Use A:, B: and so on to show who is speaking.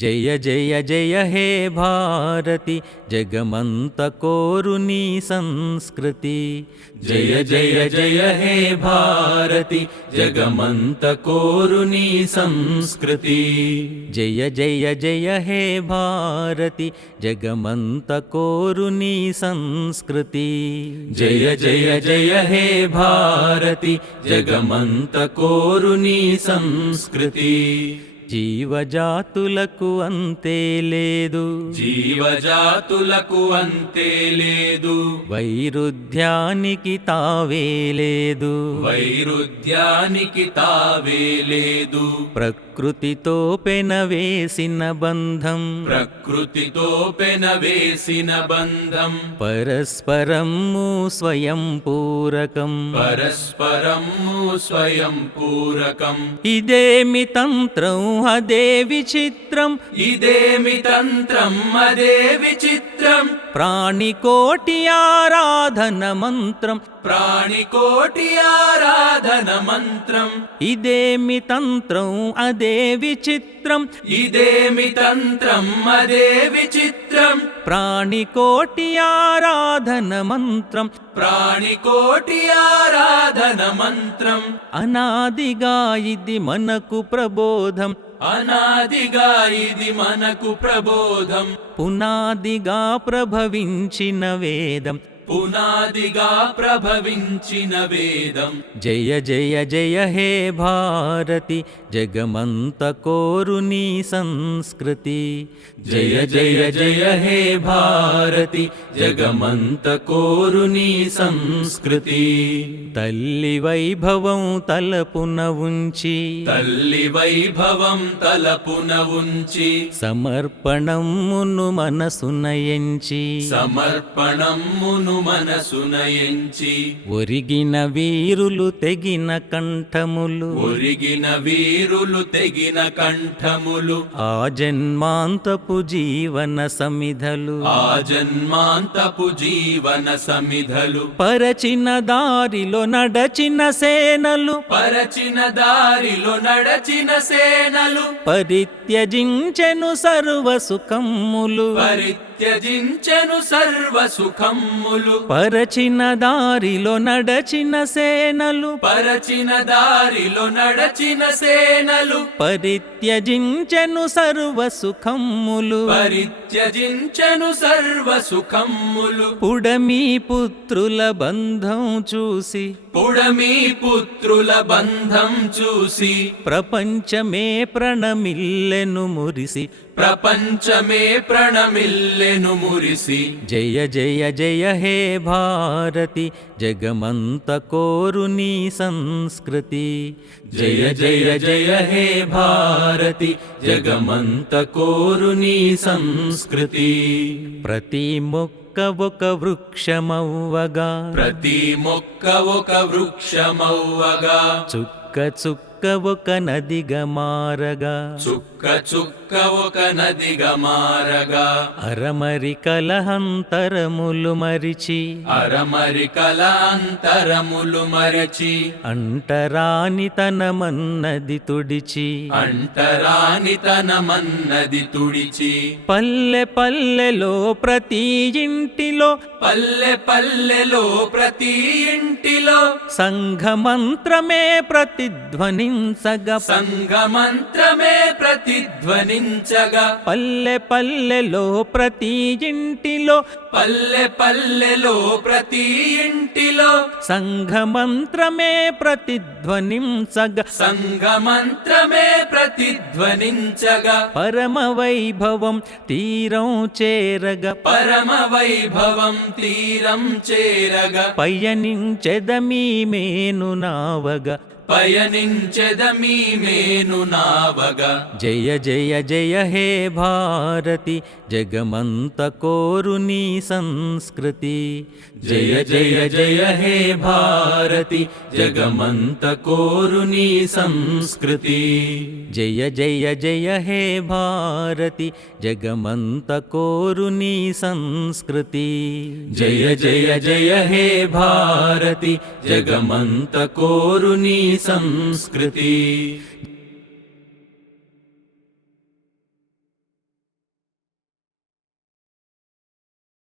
A: जय जय जय हे भारती जगमंत कोरुनी संस्कृति
B: जय जय जय हे भारती जगमंत कोरुनी संस्कृति
A: जय जय जय हे भारती जगमंत कोरुनी संस्कृति
B: जय जय जय हे भारती जगमंत कोरुनी संस्कृति
A: జీవజాతులకు అంతే లేదు
B: జీవజాతులకు అంతే లేదు
A: వైరుధ్యానికి తావే లేదు
B: వైరుధ్యానికి తావే లేదు
A: ప్రకృతి ప్రకృతితో పెనవేసిన బంధం
B: ప్రకృతితో పెనవేసిన బంధం
A: పరస్పరము స్వయం పూరకం
B: పరస్పరము స్వయం పూరకం
A: ఇదేమి తంత్రం అదే విచిత్రం
B: ఇదేమి తంత్రం అదే విచిత్రం
A: ప్రాణికోటి ఆరాధన మంత్రం
B: ప్రాణికోటి ఆరాధన మంత్రం
A: ఇదేమి తంత్రం అదే అదే విచిత్రం
B: ఇదేమి తంత్రం అదే విచిత్రం
A: ప్రాణికోటి ఆరాధన మంత్రం
B: ప్రాణికోటి ఆరాధన మంత్రం
A: అనాదిగా ఇది మనకు ప్రబోధం
B: అనాదిగా ఇది మనకు ప్రబోధం
A: పునాదిగా ప్రభవించిన వేదం
B: పునాదిగా ప్రభవించిన వేదం
A: జయ జయ జయ హే భారతి జగమంత కోరు నీ సంస్కృతి
B: జయ జయ జయ హే భారతి జగమంత కోరు నీ సంస్కృతి
A: తల్లి వైభవం తలపున ఉంచి
B: తల్లి వైభవం తలపున ఉంచి
A: సమర్పణమును మనసునయించి
B: సమర్పణమును మనసునయించి
A: ఒరిగిన వీరులు తెగిన కంఠములు
B: ఒరిగిన వీరులు తెగిన కంఠములు
A: ఆ జన్మాంతపు జీవన సమిధలు
B: ఆ జన్మాంతపు జీవన సమిధలు
A: పరచిన దారిలో నడచిన సేనలు
B: పరచిన దారిలో నడచిన సేనలు
A: పరిత్యజించెను సర్వ సుఖములు
B: పరిత్యజించెను సర్వ సుఖములు సేనలు
A: పరచిన దారిలో నడచిన సేనలు
B: పరచిన దారిలో నడచిన సేనలు
A: పరిత్యజించను సర్వ సుఖములు
B: పరిత్యజించను సర్వ సుఖములు
A: పుడమి పుత్రుల బంధం చూసి
B: పుడమి పుత్రుల బంధం చూసి
A: ప్రపంచమే ప్రణమిల్లెను మురిసి
B: ప్రపంచమే ప్రణమిల్లెను మురిసి
A: జయ జయ జయ హే భారతి జగమంత కోరు నీ సంస్కృతి
B: జయ జయ జయ హే భారతి జగమంత కోరు నీ సంస్కృతి
A: ప్రతి మొక్క ఒక వృక్షమవ్వగా
B: ప్రతి మొక్క ఒక వృక్షమవ్వగా
A: చుక్క చుక్క ఒక నదిగా మారగా
B: చుక్క చుక్క ఒక నదిగా మారగా
A: అరమరి కలహంతరములు మరిచి
B: అరమరి కలహంతరములు మరిచి
A: అంటరాని మన్నది తుడిచి
B: అంటరాని మన్నది తుడిచి
A: పల్లె పల్లెలో ప్రతి ఇంటిలో
B: పల్లె పల్లెలో ప్రతి ఇంటిలో
A: సంఘమంత్రమే ప్రతిధ్వని ప్రకటించగ
B: సంగమంత్రమే ప్రతిధ్వనించగా
A: పల్లె పల్లెలో ప్రతి ఇంటిలో
B: పల్లె పల్లెలో ప్రతి ఇంటిలో
A: సంఘమంత్రమే ప్రతిధ్వనించగ
B: సంఘమంత్రమే ప్రతిధ్వనించగా
A: పరమ వైభవం తీరం చేరగ
B: పరమ వైభవం తీరం చేరగ
A: పయనించెదమీ మేను నావగ
B: పయనించెదమీ మేను నావగ
A: జయ జయ జయ హే భారతి జగమంత కోరు నీ సంస్కృతి
B: జయ జయ జయ హే భారతి జగమంత కోరు నీ సంస్కృతి
A: జయ జయ జయ హే భారతి జగమంత కోరు నీ సంస్కృతి
B: జయ జయ జయ హే భారతి జగమంత కోరు నీ संस्कृति